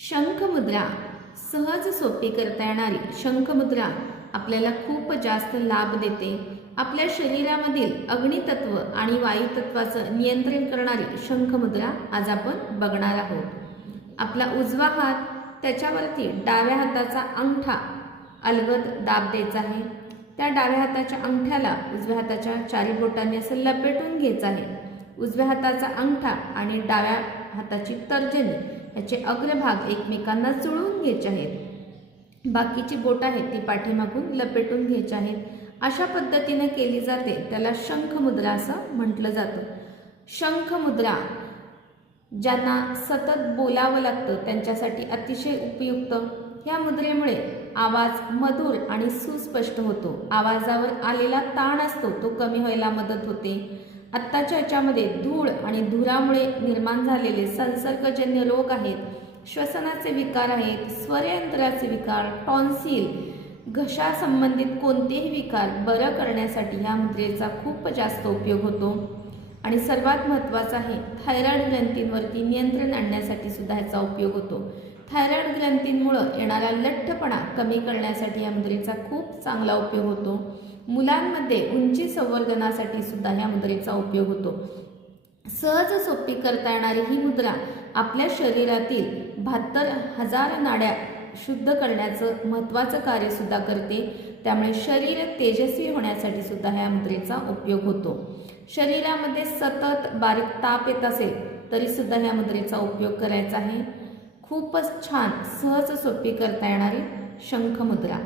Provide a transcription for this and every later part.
शंखमुद्रा सहज सोपी करता येणारी शंखमुद्रा आपल्याला खूप जास्त लाभ देते। आपल्या शरीरामधील अग्नितत्व आणि वायुतत्वाचं नियंत्रण करणारी शंखमुद्रा आज आपण बघणार आहोत। आपला उजवा हात त्याच्यावरती डाव्या हाताचा अंगठा अलगद दाब द्यायचा आहे। त्या डाव्या हाताच्या अंगठ्याला उजव्या हाताच्या चारी बोटांनी असं लपेटून घ्यायचं आहे। उजव्या हाताचा अंगठा आणि डाव्या हाताची तर्जनी याचे अग्रभाग एकमेकांना जुळवून घ्यायचे आहेत। बाकीची बोट आहेत ती पाठीमागून लपेटून घ्यायची आहेत। अशा पद्धतीने केली जाते, त्याला शंखमुद्रा असं म्हटलं जातं। शंखमुद्रा ज्यांना सतत बोलावं लागतं त्यांच्यासाठी अतिशय उपयुक्त। ह्या मुद्रेमुळे आवाज मधुर आणि सुस्पष्ट होतो। आवाजावर आलेला ताण असतो तो कमी व्हायला मदत होते। आत्ताच्या याच्यामध्ये धूळ आणि धुरामुळे निर्माण झालेले संसर्गजन्य रोग आहेत, श्वसनाचे विकार आहेत, स्वरयंत्राचे विकार, टॉन्सिल, घशा संबंधित कोणतेही विकार बरं करण्यासाठी ह्या मुद्रेचा खूप जास्त उपयोग होतो। आणि सर्वात महत्त्वाचं आहे, थायरॉइड ग्रंथींवरती नियंत्रण आणण्यासाठी सुद्धा ह्याचा उपयोग होतो। थायरॉइड ग्रंथींमुळे येणारा लठ्ठपणा कमी करण्यासाठी या मुद्रेचा खूप चांगला उपयोग होतो। मुलांमध्ये उंची संवर्धनासाठी सुद्धा ह्या मुद्रेचा उपयोग होतो। सहज सोपी करता येणारी ही मुद्रा आपल्या शरीरातील 72,000 नाड्या शुद्ध करण्याचं महत्त्वाचं कार्य सुद्धा करते। त्यामुळे शरीर तेजस्वी होण्यासाठी सुद्धा ह्या मुद्रेचा उपयोग होतो। शरीरामध्ये सतत बारीक ताप येत असेल तरी सुद्धा ह्या मुद्रेचा उपयोग करायचा आहे। खूपच छान सहज सोपी करता येणारी शंखमुद्रा।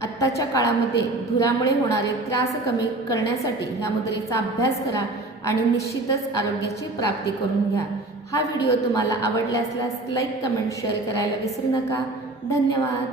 आत्ताच्या काळामध्ये धुरामुळे होणारे त्रास कमी करण्यासाठी ह्या मुद्रेचा अभ्यास करा आणि निश्चितच आरोग्याची प्राप्ती करून घ्या। हा व्हिडिओ तुम्हाला आवडला असल्यास लाईक, कमेंट, शेअर करायला विसरू नका। धन्यवाद।